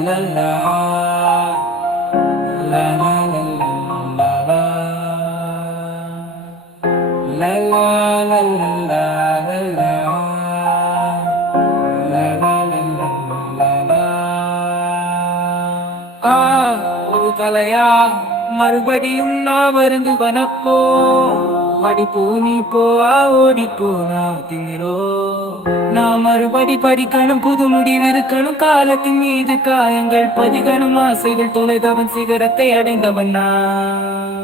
la la la la la la la la la la la la la ஒரு தலையா மறுபடியும் நான் வருந்து வனப்போ படிப்போ நீ போவா ஓடிப்போ நான் திங்கிறோ நான் மறுபடி படிக்கணும் புது முடிவிருக்கணும் காலத்தின் மீது காயங்கள் பதிகணும் ஆசைகள் தொலைதவன் சிகரத்தை அடைந்தவன் நான்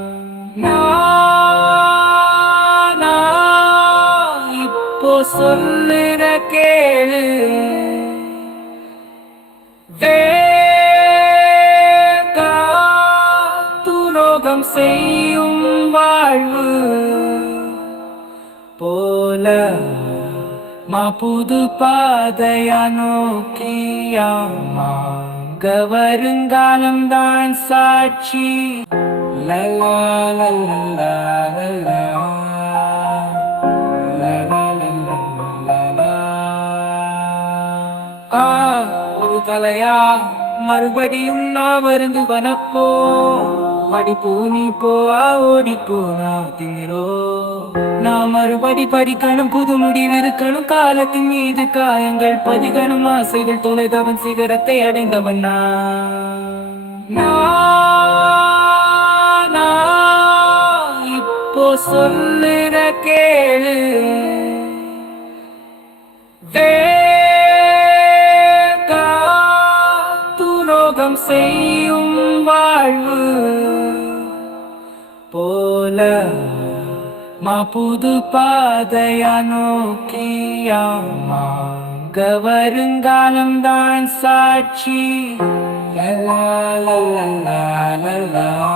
இப்போ சொல்லுற கேளு துரோகம் செய்யும் வாழ்வு போல புது பாதையா நோக்கியாமாங்க வருங்காலம் தான் சாட்சி லலா லலா லலா ஒரு தலையா மறுபடியும் நான் வருந்து வனப்போ படிப்போ நீ போவா ஓடிப்போ நான் திங்கிறோ நான் மறுபடி படிக்கணும் புது முடிவிருக்கணும் காலத்தின் மீது காயங்கள் பதிகணும் ஆசைகள் தொலைதவன் சிகரத்தை அடைந்தவன் நான் இப்போ சொல்லுற கேளு துரோகம் செய்யும் வாழ்வு போல புது பாதையா நோக்கியாமாங்க வருங்காலம் தான் சாட்சி லலா லலா லலா